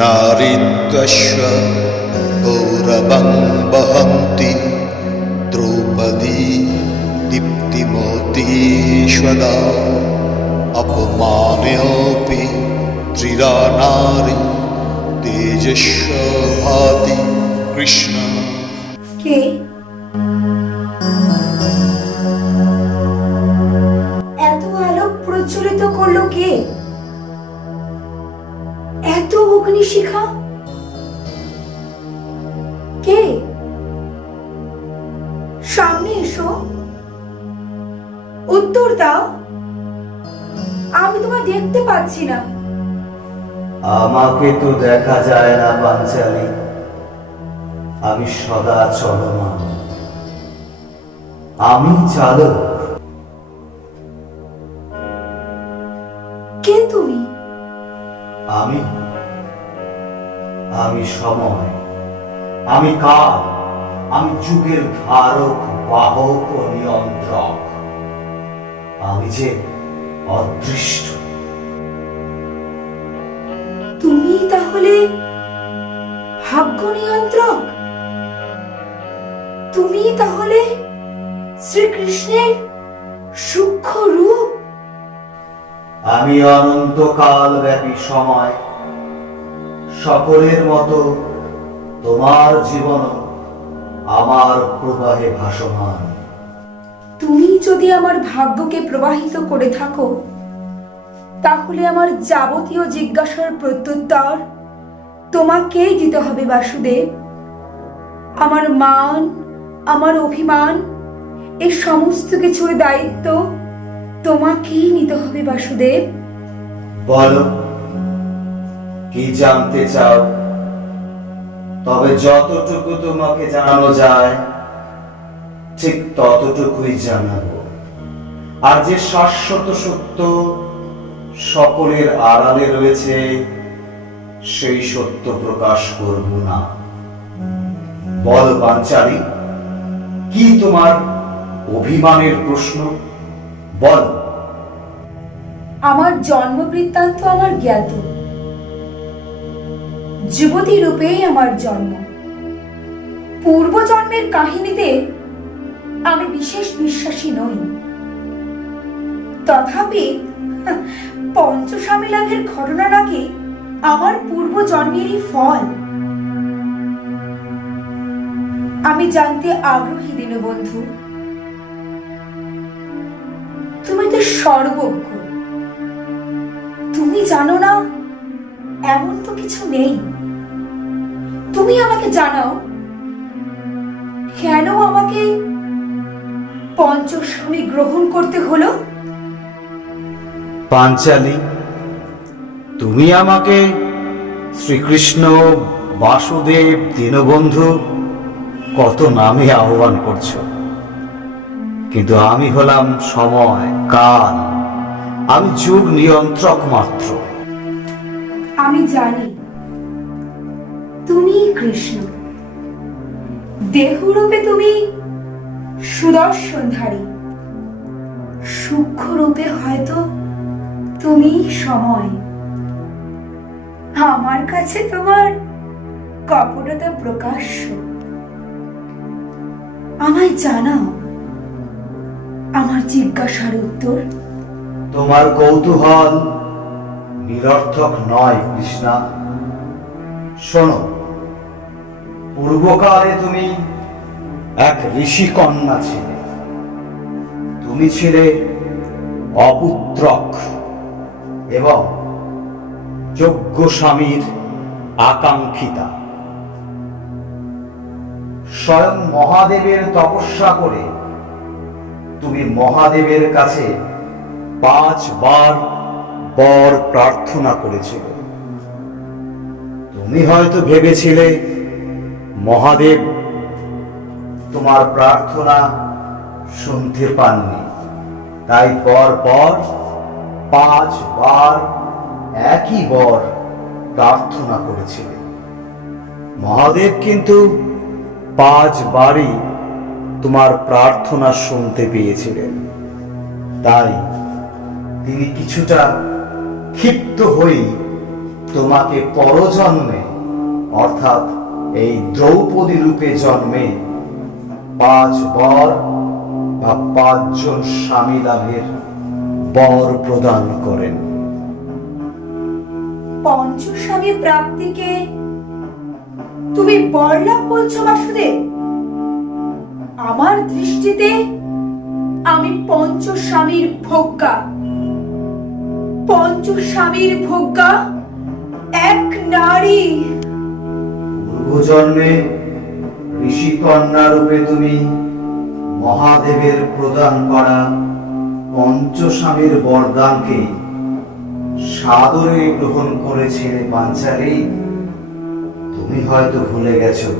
नारीत्वश्व गौरवं वहन्ति द्रौपदी दीप्तिमतीश्वदा अपमानेऽपि त्रिरा नारी तेजस्व भाति कृष्ण। কে এত আলো প্রজ্বলিত করলো? কে এত অগ্নিশিখা? কে? সামনে এসো, উত্তর দাও। আমি তোমায় দেখতে পাচ্ছি না। আমাকে তো দেখা যায় না পাঞ্চালী, আমি সদা চলমান, আমি চালক। কে তুমি? আমি আমি সময়, আমি কাল, আমি যুগের ধারক, বাহক ও নিয়ন্ত্রক। আমি যে অদৃষ্ট। তুমি তাহলে ভাগ্য নিয়ন্ত্রক? তুমি তাহলে শ্রীকৃষ্ণের সূক্ষ্ম রূপ? আমি অনন্তকাল ব্যাপী সময়, সকলের মতো তোমার জীবন আমার প্রবাহে ভাসমান। তুমি যদি আমার ভাগ্যকে প্রবাহিত করে থাকো, তাহলে আমার যাবতীয় জিজ্ঞাসার প্রত্যুত্তর তোমাকেই দিতে হবে বাসুদেব। আমার মান, আমার অভিমান, এই সমস্ত কিছুর দায়িত্ব তোমাকেই নিতে হবে বাসুদেব। বলো, কি জানতে চাও? তবে যতটুকু তোমাকে জানানো যায় ঠিক ততটুকুই জানাবো। আর যে শাশ্বত সত্য সকলের আড়ালে রয়েছে, সেই সত্য প্রকাশ করব না। বল পাঞ্চালী, কি তোমার অভিমানের প্রশ্ন? বল। আমার জন্ম বৃত্তান্ত আমার জ্ঞাত। যুবতী রূপেই আমার জন্ম। পূর্বজন্মের কাহিনীতে আমি বিশেষ বিশ্বাসী নই। তথাপি পঞ্চস্বামী লাভের ঘটনা নাকি আমার পূর্বজন্মেরই ফল। আমি জানতে আগ্রহী দীনবন্ধু। তুমি তো সর্বজ্ঞ। তুমি জানো না এমন তো কিছু নেই। তুমি আমাকে জানাও, কেন আমাকে পঞ্চস্বামী গ্রহণ করতে হলো? পাঞ্চালী, তুমি আমাকে শ্রীকৃষ্ণ, বাসুদেব, দীনবন্ধু কত নামে আহ্বান করছো, কিন্তু আমি হলাম সময়, কাল, আমি যুগ নিয়ন্ত্রক মাত্র। আমি জানি তুমি কৃষ্ণ। দেহরূপে তুমি সুদর্শনধারী, সূক্ষ্ম রূপে হয়তো তুমি সময়। আমার কাছে তোমার কপটতা প্রকাশ্য। আমায় জানাও আমার জিজ্ঞাসার উত্তর। তোমার কৌতূহল নিরর্থক নয় কৃষ্ণা। শোনো, পূর্বকালে তুমি এক ঋষি কন্যা ছিলে। তুমি ছিলে অপুত্রক এবং যোগ্য স্বামীর আকাঙ্ক্ষিতা। স্বয়ং মহাদেবের তপস্যা করে তুমি মহাদেবের কাছে 5 বার বর প্রার্থনা করেছিল। তুমি হয়তো ভেবেছিলে মহাদেব তোমার প্রার্থনা শুনতে পাননি, তাই পর পর 5 বার একই বর প্রার্থনা করেছিলে। মহাদেব কিন্তু 5 বারই তোমার প্রার্থনা শুনতে পেয়েছিলেন। তাই তিনি কিছুটা ক্ষিপ্ত হয়ে তোমাকে পরজন্মে অর্থাৎ এই দ্রৌপদী রূপে জন্মে 5 বর বা 5 জন স্বামী লাভের বর প্রদান করেন। পঞ্চস্বামী প্রাপ্তিকে তুমি বরলাভ বলছো বাসুদেব? আমার দৃষ্টিতে আমি পঞ্চস্বামীর ভোগ্যা। পঞ্চস্বামীর ভোগ্যা এক নারী। পূর্বজন্মে ঋষিকন্যা রূপে তুমি মহাদেবের প্রদান করা পঞ্চস্বামীর বরদানকে সাদরে গ্রহণ করেছিলে পাঞ্চালী। তুমি হয়তো ভুলে গেছো,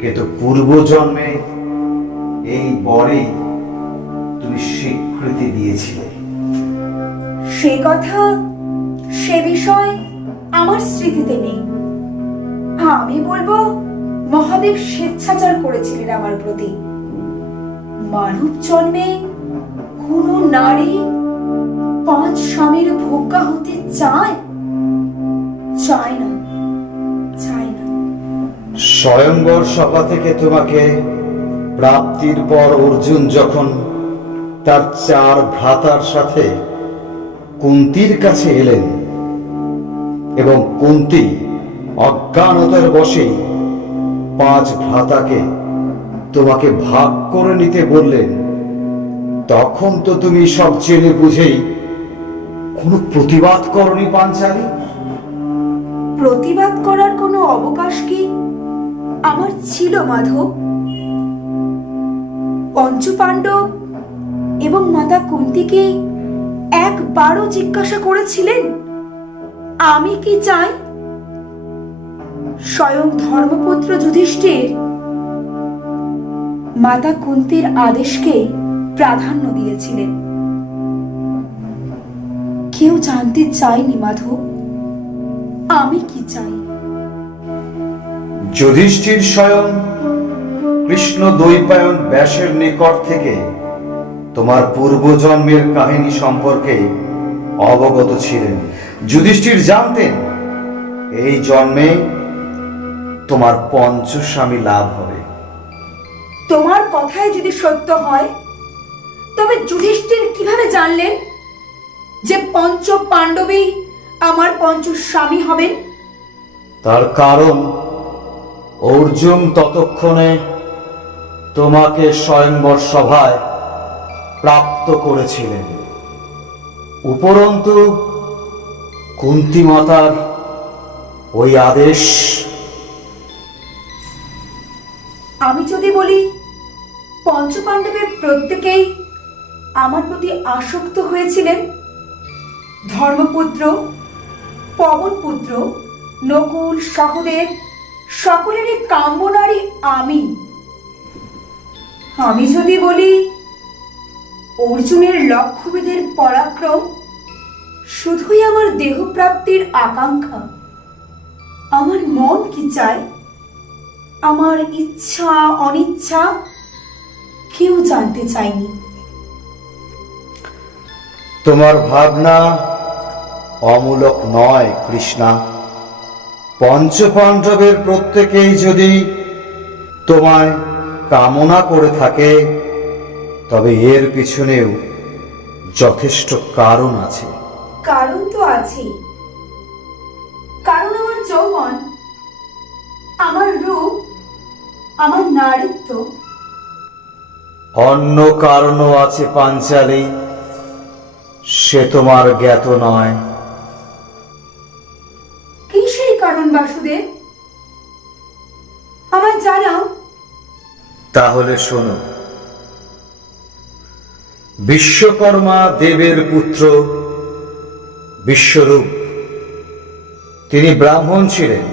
কিন্তু পূর্বজন্মে এই বরেই তুমি স্বীকৃতি দিয়েছিলে। সে কথা, সে বিষয় আমার স্মৃতিতে নেই। আমি বলবো মহাদেব স্বেচ্ছাচার করেছিলেন আমার প্রতি। মানব জন্মে কোন নারী 5 স্বামীর ভোগ্যা হতে চায়? চায় না, চায় না। স্বয়ংবর সভা থেকে তোমাকে প্রাপ্তির পর অর্জুন যখন তার 4 ভ্রাতার সাথে কুন্তির কাছে এলেন এবং কুন্তি অজ্ঞানতার বশে 5 ভ্রাতাকে তোমাকে ভাগ করে নিতে বললেন, তখন তো তুমি সব জেনে বুঝেই কোনো প্রতিবাদ করনি পাঞ্চালী। প্রতিবাদ করার কোনো অবকাশ কি আমার ছিল মাধব? পঞ্চপাণ্ডব এবং মাতা কুন্তিকে একবারও জিজ্ঞাসা করেছিলেন আমি কি চাই? স্বয়ং ধর্মপুত্র যুধিষ্ঠির মাতা কুন্তির আদেশকে প্রাধান্য দিয়েছিলেন। কেউ জানতে চায়নি মাধব আমি কি চাই। যুধিষ্ঠির স্বয়ং কৃষ্ণ দ্বৈপায়ন ব্যাসের নিকট থেকে তোমার পূর্বজন্মের কাহিনী সম্পর্কে অবগত ছিলেন। যুধিষ্ঠির জানতেন এই জন্মে তোমার পঞ্চস্বামী লাভ হবে। তোমার কথায় যদি সত্য হয়, তবে যুধিষ্ঠির কিভাবে জানলেন যে 5 পাণ্ডবই আমার পঞ্চস্বামী হবেন? তার কারণ অর্জুন ততক্ষণে তোমাকে স্বয়ংবর সভায় প্রাপ্ত করেছিলেন। উপরন্তু কুন্তী মাতার ওই আদেশ। আমি যদি বলি পঞ্চপাণ্ডবের প্রত্যেকেই আমার প্রতি আসক্ত হয়েছিলেন, ধর্মপুত্র, পবনপুত্র, নকুল, সহদেব সকলেরই কাম্য নারী আমি। আমি যদি বলি অর্জুনের লক্ষ্যভেদের পরাক্রম শুধুই আমার দেহপ্রাপ্তির আকাঙ্ক্ষা, আমার মন কি চায়, আমার ইচ্ছা অনিচ্ছা কেউ জানতে চায়নি। তোমার ভাবনা অমূলক নয় কৃষ্ণা। পঞ্চপাণ্ডবের প্রত্যেকেই যদি তোমায় কামনা করে থাকে, তবে এর পিছনেও যথেষ্ট কারণ আছে। কারণ তো আছেই। কারণ আমার যৌবন, আমার রূপ, আমার নারীত্ব। অন্য কারণও আছে পাঞ্চালী, সে তোমার জ্ঞাত নয়। কি সেই কারণ বাসুদেব? আমায় জানাও। তাহলে শোনো। বিশ্বকর্মা দেবের পুত্র বিশ্বরূপ, তিনি ব্রাহ্মণ ছিলেন।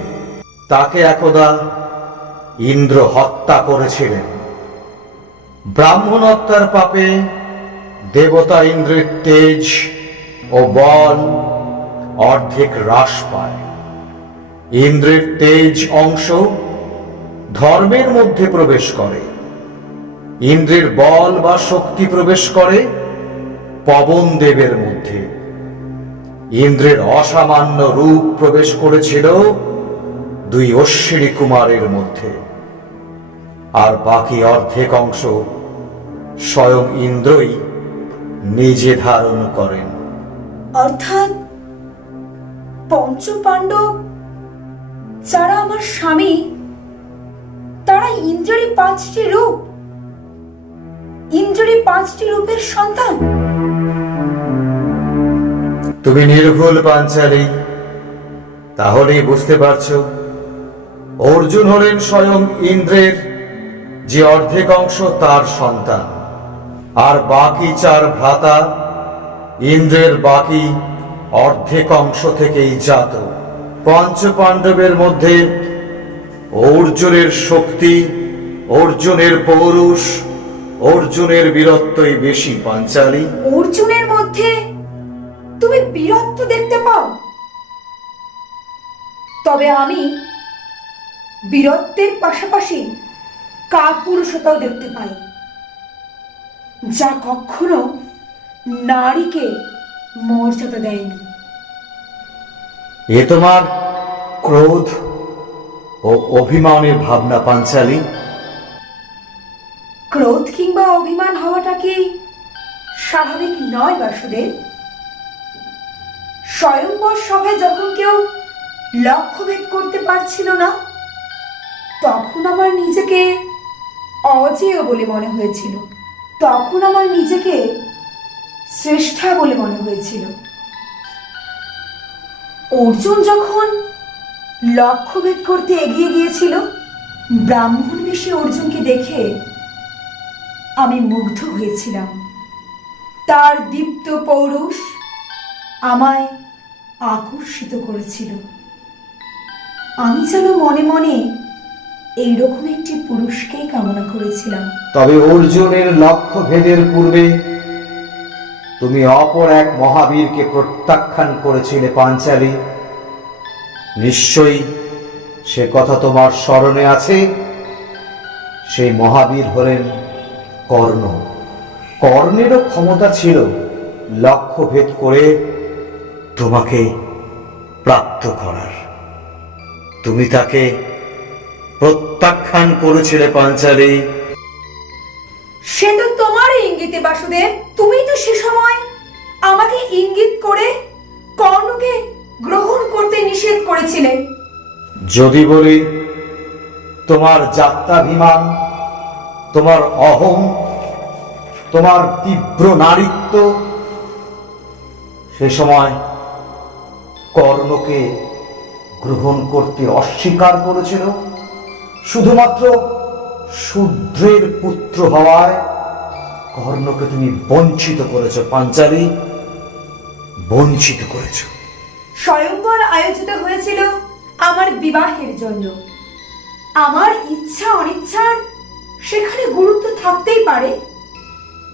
তাকে একদা ইন্দ্র হত্যা করেছিলেন। ব্রাহ্মণ হত্যার পাপে দেবতা ইন্দ্রের তেজ ও বল অর্ধেক হ্রাস পায়। ইন্দ্রের তেজ অংশ ধর্মের মধ্যে প্রবেশ করে, ইন্দ্রের বল বা শক্তি প্রবেশ করে পবন দেবের মধ্যে। ইন্দ্রের অসামান্য রূপ প্রবেশ করেছিল দুই অশ্বিনী কুমারের মধ্যে, আর বাকি অর্ধেক অংশ স্বয়ং ইন্দ্রই নিজে ধারণ করেন। অর্থাৎ পঞ্চপাণ্ডব যারা আমার স্বামী, তারা ইন্দ্রেরই 5টি রূপ, ইন্দ্রেরই 5টি রূপের সন্তান। তুমি নির্ভুল পাঞ্চালী, তাহলেই বুঝতে পারছো অর্জুন হলেন স্বয়ং ইন্দ্রের যে অর্ধেক অংশ তার সন্তান, আর বাকি 4 ভ্রাতা ইন্দ্রের বাকি অর্ধেক অংশ থেকেই জাত। পঞ্চপাণ্ডবের মধ্যে অর্জুনের শক্তি, অর্জুনের পৌরুষ, অর্জুনের বীরত্বই বেশি পাঞ্চালী। অর্জুনের মধ্যে তুমি বীরত্ব দেখতে পাও? তবে আমি বীরত্বের পাশাপাশি কাপুরুষতাও দেখতে পাই, যা কখনো নারীকে মর্যাদা দেয়নি। এ তোমার ক্রোধ ও অভিমানের ভাবনা পাঞ্চালী। ক্রোধ কিংবা অভিমান হওয়াটা কি স্বাভাবিক নয় বাসুদেব? স্বয়ংবর সভায় যখন কেউ লক্ষ্যভেদ করতে পারছিল না, তখন আমার নিজেকে অজেয় বলে মনে হয়েছিল, তখন আমার নিজেকে শ্রেষ্ঠা বলে মনে হয়েছিল। অর্জুন যখন লক্ষ্যভেদ করতে এগিয়ে গিয়েছিল, ব্রাহ্মণ বেশে অর্জুনকে দেখে আমি মুগ্ধ হয়েছিলাম। তার দীপ্ত পৌরুষ আমায় আকর্ষিত করেছিল। আমি যেন মনে মনে এইরকম একটি পুরুষকেই কামনা করেছিলাম। তবে অর্জুনের লক্ষ্য ভেদের পূর্বে তুমি অপর এক মহাবীরকে প্রত্যাখ্যান করেছিলে পাঞ্চালী। নিশ্চয়ই সে কথা তোমার স্মরণে আছে। সেই মহাবীর হলেন কর্ণ। কর্ণেরও ক্ষমতা ছিল লক্ষ্য ভেদ করে তোমাকে প্রাপ্ত করার। তুমি তাকে প্রত্যাখ্যান করেছিলে পাঞ্চালী। সে তো তোমারই ইঙ্গিতে বাসুদেব। তুমি তো সে সময় আমাকে ইঙ্গিত করে কর্ণকে গ্রহণ করতে নিষেধ করেছিলে। যদি বলি তোমার যাত্রাভিমান, তোমার অহং, তোমার তীব্র নারীত্ব সে সময় কর্ণকে গ্রহণ করতে অস্বীকার করেছিল। শুধুমাত্র শূদ্রের পুত্র হওয়ায় কর্ণকে তুমি বঞ্চিত করেছ পাঞ্চালী, বঞ্চিত করেছ। স্বয়ংবর আয়োজিত হয়েছিল আমার বিবাহের জন্য। আমার ইচ্ছা অনিচ্ছার সেখানে গুরুত্ব থাকতেই পারে,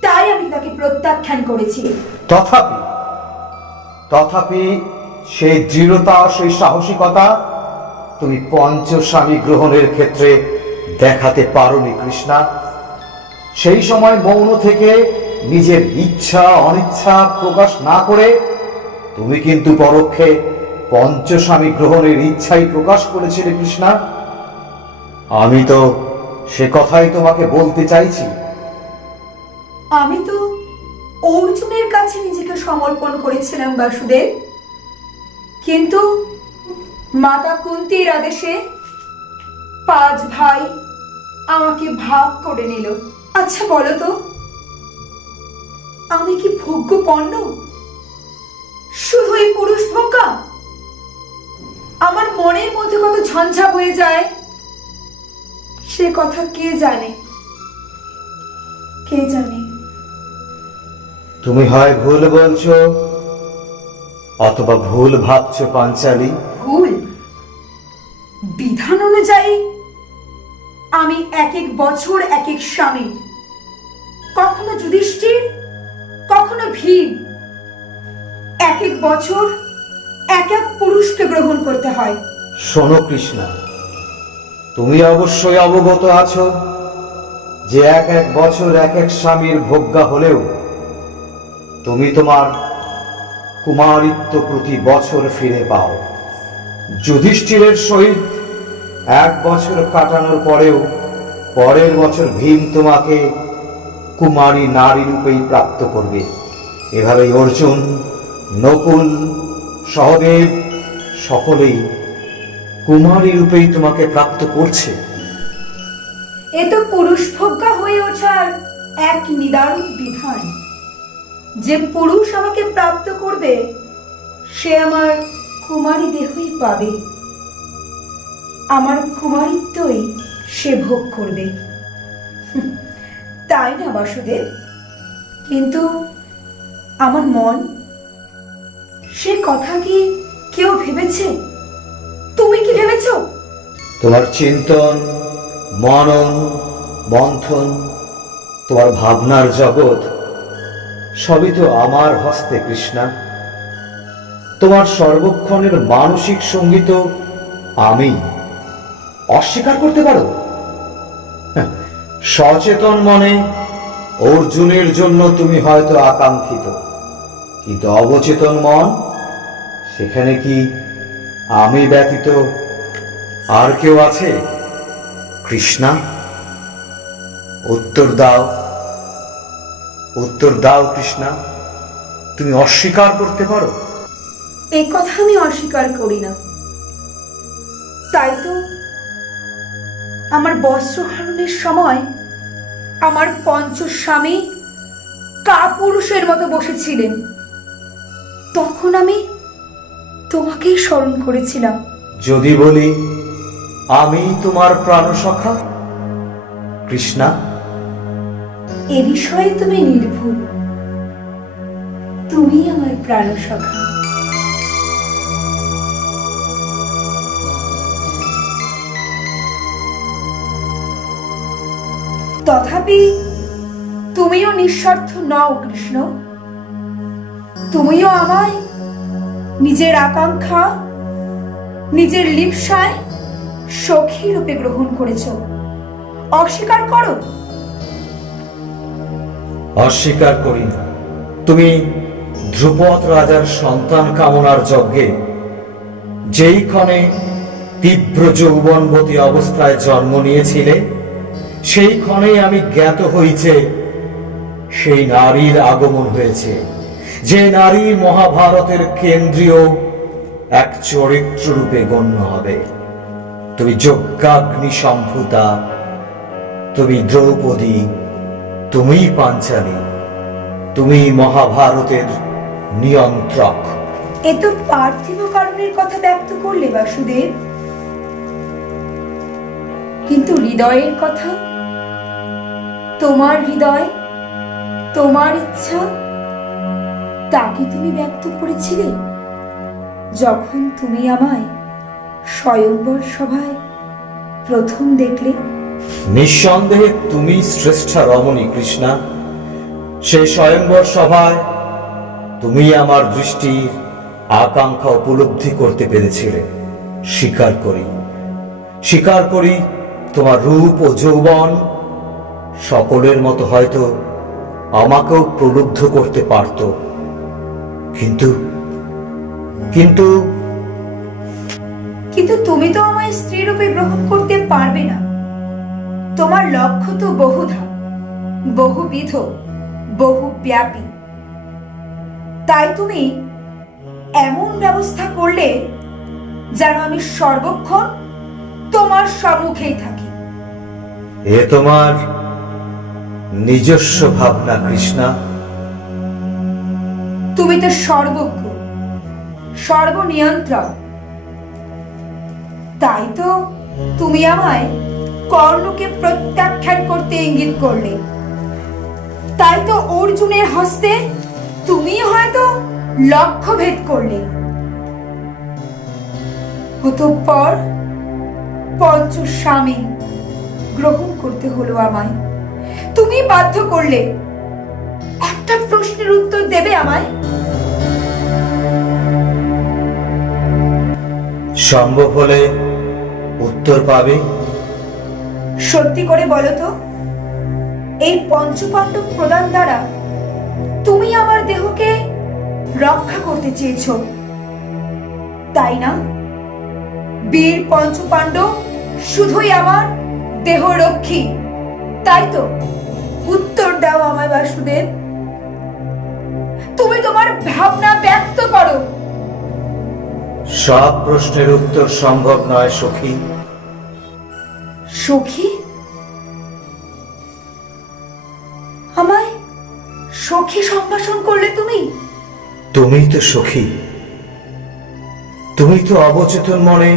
তাই আমি তাকে প্রত্যাখ্যান করেছি। তথাপি তথাপি সেই দৃঢ়তা, সেই সাহসিকতা তুমি পঞ্চস্বামী গ্রহণের ক্ষেত্রে দেখাতে পারোনি কৃষ্ণা। সেই সময় মৌন থেকে নিজের ইচ্ছা অনিচ্ছা প্রকাশ না করে তুমি কিন্তু পরোক্ষে পঞ্চস্বামী গ্রহণের ইচ্ছাই প্রকাশ করেছিলে কৃষ্ণা। আমি তো সে কথাই তোমাকে বলতে চাইছি। আমি তো অর্জুনের কাছে নিজেকে সমর্পণ করেছিলাম বাসুদেব, কিন্তু মাতা কুন্তির আদেশে 5 ভাই আমাকে ভাগ করে নিল। আচ্ছা বলো তো, আমি কি ভোগ্যপণ্য? শুধুই পুরুষ ভোগ্যা? আমার মনের মধ্যে কত ঝঞ্ঝা বয়ে যায় সে কথা কে জানে, কে জানে। তুমি হয় ভুল বলছো অথবা ভুল ভাবছো পাঞ্চালী। ভুল? বিধান অনুযায়ী আমি এক এক বছর এক এক স্বামীর, কখনো যুধিষ্ঠির, কখনো ভীম। এক এক বছর এক এক পুরুষকে গ্রহণ করতে হয়। শোনো কৃষ্ণা, তুমি অবশ্যই অবগত আছো যে এক এক বছর এক এক স্বামীর ভোগ্যা হলেও তুমি তোমার কুমারিত্ব প্রতি বছর ফিরে পাও। যুধিষ্ঠিরের সহিত 1 বছর কাটানোর পরেও পরের বছর ভীম তোমাকে কুমারী নারী রূপেই প্রাপ্ত করবে। এভাবেই অর্জুন, নকুল, সহদেব সকলেই কুমারী রূপেই তোমাকে প্রাপ্ত করছে। এ তো পুরুষ ভোগ্যা হয়ে ওঠার এক নিদারুণ বিধান। যে পুরুষ আমাকে প্রাপ্ত করবে সে আমার কুমারী দেহই পাবে, আমার কুমারিত্বই সে ভোগ করবে। তাই না বাসুদেব? কিন্তু আমার মন, সে কথা কি কেউ ভেবেছে? তুমি কি ভেবেছো? তোমার চিন্তন, মনন, মন্থন, তোমার ভাবনার জগৎ সবই তো আমার হস্তে কৃষ্ণা। তোমার সর্বক্ষণের মানসিক সঙ্গীত আমি। অস্বীকার করতে পারো? সচেতন মনে অর্জুনের জন্য তুমি হয়তো আকাঙ্ক্ষিত, কিন্তু অবচেতন মন, সেখানে কি আমি ব্যতীত আর কেউ আছে কৃষ্ণা? উত্তর দাও, উত্তর দাও কৃষ্ণা। তুমি অস্বীকার করতে পারো? এই কথা আমি অস্বীকার করি না। তাই তো আমার বস্ত্রহরণের সময় আমার পঞ্চস্বামী কাপুরুষের মতো বসেছিলেন, তখন আমি তোমাকেই স্মরণ করেছিলাম। যদি বলি আমি তোমার প্রাণসখা কৃষ্ণা? এ বিষয়ে তুমি নির্ভুল, তুমি আমার প্রাণসখা। তথাপি তুমিও নিঃস্বার্থ নও কৃষ্ণ। তুমিও আমায় নিজের আকাঙ্ক্ষা, নিজের লিপ্সায় সখী রূপে গ্রহণ করেছ। অস্বীকার করো? অস্বীকার করি না। তুমি ধ্রুপদ রাজার সন্তান কামনার যজ্ঞে যেই ক্ষণে তীব্র যৌবনবতী অবস্থায় জন্ম নিয়েছিলে, সেই ক্ষণেই আমি জ্ঞাত হইছে সেই নারীর আগমন হয়েছে, যে নারী মহাভারতের কেন্দ্রীয় এক চরিত্র রূপে গণ্য হবে। তুমি যজ্ঞাগ্নি সম্ভূতা, তুমি দ্রৌপদী, তুমি পাঞ্চালী, তুমি মহাভারতের নিয়ন্ত্রক। এ তো পার্থিব কারণের কথা ব্যক্ত করলে বাসুদেব, কিন্তু হৃদয়ের কথা, তোমার হৃদয়, তোমার ইচ্ছা, তা কি তুমি ব্যক্ত করেছিলে যখন তুমি আমায় স্বয়ম্বর সভায় প্রথম দেখলে? নিঃসন্দেহে তুমি শ্রেষ্ঠা রমণী কৃষ্ণা। সেই স্বয়ম্বর সভায় তুমি আমার দৃষ্টির আকাঙ্ক্ষা উপলব্ধি করতে পেরেছিলে। স্বীকার করি, স্বীকার করি, তোমার রূপ ও যৌবন সকলের মতো হয়তো আমাকেও প্রলুব্ধ করতে পারত, কিন্তু কিন্তু কিন্তু তুমি তো আমায় স্ত্রী রূপে গ্রহণ করতে পারবে না। তোমার লক্ষ্য তো বহুধা, বহুবিধ, বহুব্যাপী। তাই তুমি এমন ব্যবস্থা করলে যেন আমি সর্বক্ষণ তোমার সম্মুখেই থাকি। এ তোমার নিজস্ব ভাবনা কৃষ্ণা। তুমি তো সর্বজ্ঞ, সর্বনিয়ন্ত্রক। তাই তো তুমি আমায় কর্ণকে প্রত্যাখ্যান করতে ইঙ্গিত করলে। তাই তো অর্জুনের হস্তে তুমি হয়তো লক্ষ্যভেদ করলে। অতঃপর পঞ্চস্বামী গ্রহণ করতে হলো আমায়। তুমি বাধ্য করলে। একটা প্রশ্নের উত্তর দেবে আমায়? সম্ভব হলে উত্তর পাবে। সত্যি করে বলো তো, এই পঞ্চপাণ্ডব প্রদান দ্বারা তুমি আমার দেহকে রক্ষা করতে চেয়েছ, তাই না? বীর পঞ্চপাণ্ডব শুধুই আমার দেহরক্ষী, তাই তো? উত্তর দাও আমায় বাসুদেব, তুমি তোমার ভাবনা ব্যক্ত করো। সব প্রশ্নের উত্তর সম্ভব নয় সখী। সখী? আমায় সখী সম্ভাষণ করলে তুমি? তুমি তো সখী, তুমি তো অবচেতন মনে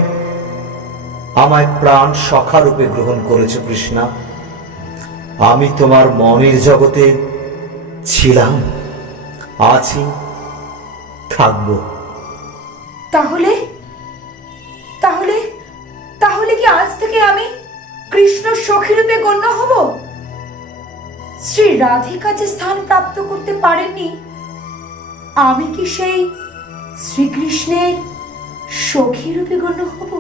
আমায় প্রাণ সখা রূপে গ্রহণ করেছো কৃষ্ণা। আমি তোমার মনের জগতে ছিলাম, আছি, থাকব। তাহলে তাহলে তাহলে কি আজ থেকে আমি কৃষ্ণ সখী রূপে গণ্য হব? শ্রী রাধিকা যে স্থান প্রাপ্ত করতে পারেননি, আমি কি সেই শ্রীকৃষ্ণের সখী রূপে গণ্য হব?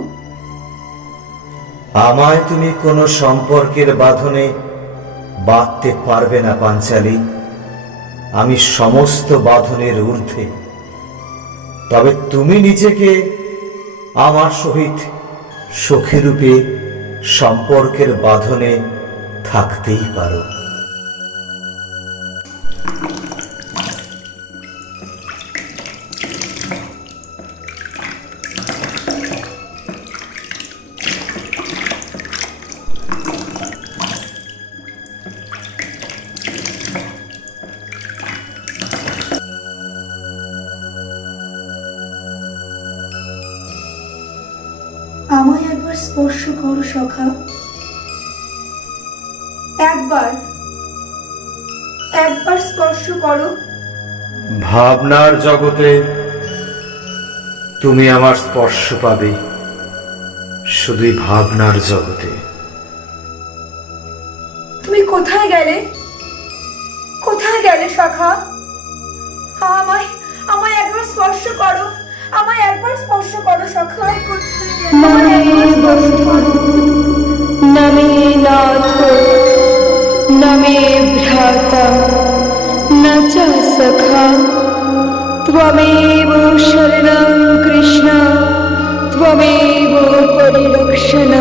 আমায় তুমি কোনো সম্পর্কের বাঁধনে বাঁধতে পারবে না পাঞ্চালী। আমি সমস্ত বাঁধনের ঊর্ধ্বে। তবে তুমি নিজেকে আমার সহিত সখী রূপে সম্পর্কের বাঁধনে থাকতেই পারো। আমায় একবার স্পর্শ করো সখা, একবার একবার স্পর্শ করো। ভাবনার জগতে তুমি আমার স্পর্শ পাবে, শুধুই ভাবনার জগতে। তুমি কোথায় গেলে? কোথায় গেলে সখা? আমায় আমায় একবার স্পর্শ করো, আমায় একবার স্পর্শ করো সখা। কোথায় গেলে? আমায় একবার স্পর্শ করো। न मे नाथो न मे भ्राता न च सखा त्वमेव शरणं कृष्ण त्वमेव परिरक्षण।